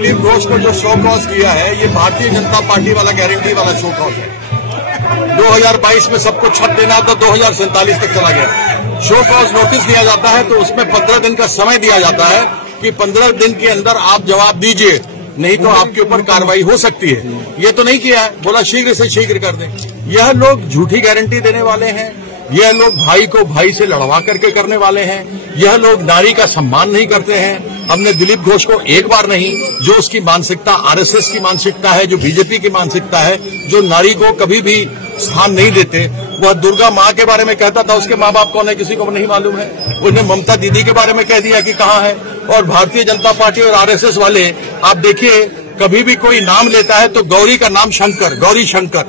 दिलीप घोष को जो show cause किया है, ये भारतीय जनता पार्टी वाला गारंटी वाला शो कॉज है। 2022 में सबको छत देना तो 2047 तक चला गया। शो कॉज नोटिस दिया जाता है तो उसमें 15 दिन का समय दिया जाता है कि 15 दिन के अंदर आप जवाब दीजिए, नहीं तो आपके ऊपर कार्रवाई हो सकती है। ये तो नहीं किया है, बोला शीघ्र से शीघ्र कर दें। यह लोग झूठी गारंटी देने वाले हैं, यह लोग भाई को भाई से लड़वा करके करने वाले हैं, यह लोग नारी का सम्मान नहीं करते हैं। हमने दिलीप घोष को एक बार नहीं, जो उसकी मानसिकता आरएसएस की मानसिकता है, जो बीजेपी की मानसिकता है, जो नारी को कभी भी स्थान नहीं देते, वह दुर्गा माँ के बारे में कहता था, उसके माँ बाप कौन है किसी को नहीं मालूम है। उन्हें ममता दीदी के बारे में कह दिया कि कहाँ है। और भारतीय जनता पार्टी और आरएसएस वाले, आप देखिए, कभी भी कोई नाम लेता है तो गौरी का नाम शंकर, गौरी शंकर,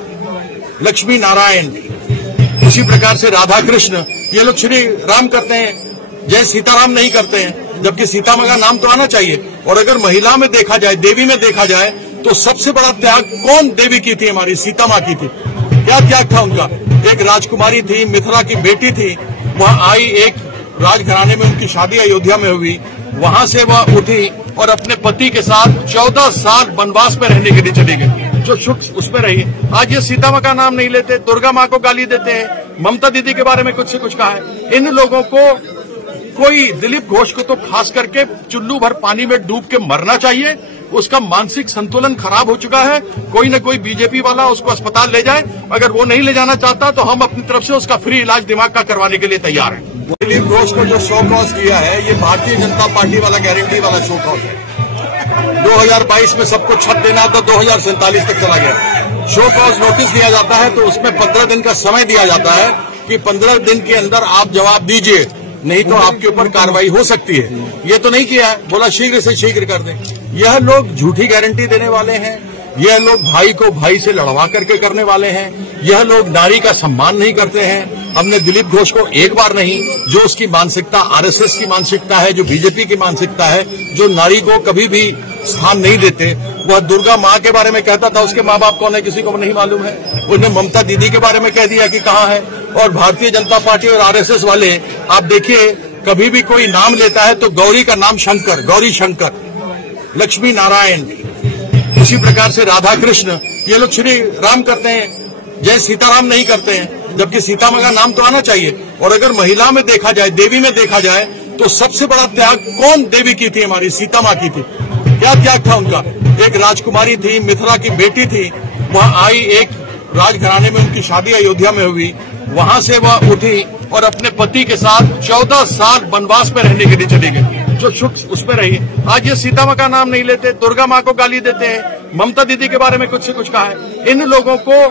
लक्ष्मी नारायण, उसी प्रकार से राधा कृष्ण, ये लोग श्री राम करते हैं, जय सीताराम नहीं करते हैं, जबकि सीता माँ का नाम तो आना चाहिए। और अगर महिला में देखा जाए, देवी में देखा जाए, तो सबसे बड़ा त्याग कौन देवी की थी? हमारी सीता माँ की थी। क्या त्याग था उनका? एक राजकुमारी थी, मिथिला की बेटी थी, वहां आई, एक राजघराने में उनकी शादी अयोध्या में हुई, वहां से वह उठी और अपने पति के साथ 14 साल वनवास में रहने के लिए चली गई, जो सुख उसमें रही। आज ये सीता माँ का नाम नहीं लेते, दुर्गा माँ को गाली देते हैं, ममता दीदी के बारे में कुछ से कुछ कहा है। इन लोगों को, कोई दिलीप घोष को तो खास करके चुल्लू भर पानी में डूब के मरना चाहिए। उसका मानसिक संतुलन खराब हो चुका है। कोई न कोई बीजेपी वाला उसको अस्पताल ले जाए। अगर वो नहीं ले जाना चाहता तो हम अपनी तरफ से उसका फ्री इलाज दिमाग का करवाने के लिए तैयार हैं। दिलीप घोष को जो शो कॉज किया है, ये भारतीय जनता पार्टी वाला गारंटी वाला शो कॉज है। 2022 में सबको छत देना तो 2047 तक चला गया। शो कॉज नोटिस दिया जाता है तो उसमें 15 दिन का समय दिया जाता है कि 15 दिन के अंदर आप जवाब दीजिए, नहीं तो आपके ऊपर कार्रवाई हो सकती है। ये तो नहीं किया है, बोला शीघ्र से शीघ्र कर दें। यह लोग झूठी गारंटी देने वाले हैं, यह लोग भाई को भाई से लड़वा करके करने वाले हैं, यह लोग नारी का सम्मान नहीं करते हैं। हमने दिलीप घोष को एक बार नहीं, जो उसकी मानसिकता आरएसएस की मानसिकता है, जो बीजेपी की मानसिकता है, जो नारी को कभी भी स्थान नहीं देते, वह दुर्गा माँ के बारे में कहता था, उसके माँ बाप कौन है किसी को नहीं मालूम है। उन्हें ममता दीदी के बारे में कह दिया कि कहाँ है। और भारतीय जनता पार्टी और आरएसएस वाले, आप देखिए, कभी भी कोई नाम लेता है तो गौरी का नाम शंकर, गौरी शंकर, लक्ष्मी नारायण, उसी प्रकार से राधा कृष्ण, ये लोग श्री राम करते हैं, जय सीताराम नहीं करते हैं, जबकि सीता माँ का नाम तो आना चाहिए। और अगर महिला में देखा जाए, देवी में देखा जाए, तो सबसे बड़ा त्याग कौन देवी की थी? हमारी सीता माँ की थी। क्या त्याग था उनका? एक राजकुमारी थी, मिथिला की बेटी थी, वहां आई, एक राजघराने में उनकी शादी अयोध्या में हुई, वहां से वह उठी और अपने पति के साथ 14 साल वनवास में रहने के लिए चली गई, जो सुख उसमें रही। आज ये सीता माँ का नाम नहीं लेते, दुर्गा माँ को गाली देते हैं, ममता दीदी के बारे में कुछ से कुछ कहा है। इन लोगों को,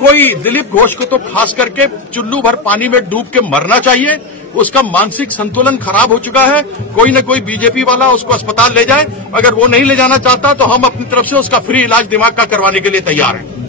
कोई दिलीप घोष को तो खास करके चुल्लू भर पानी में डूब के मरना चाहिए। उसका मानसिक संतुलन खराब हो चुका है। कोई न कोई बीजेपी वाला उसको अस्पताल ले जाए। अगर वो नहीं ले जाना चाहता तो हम अपनी तरफ से उसका फ्री इलाज दिमाग का करवाने के लिए तैयार हैं।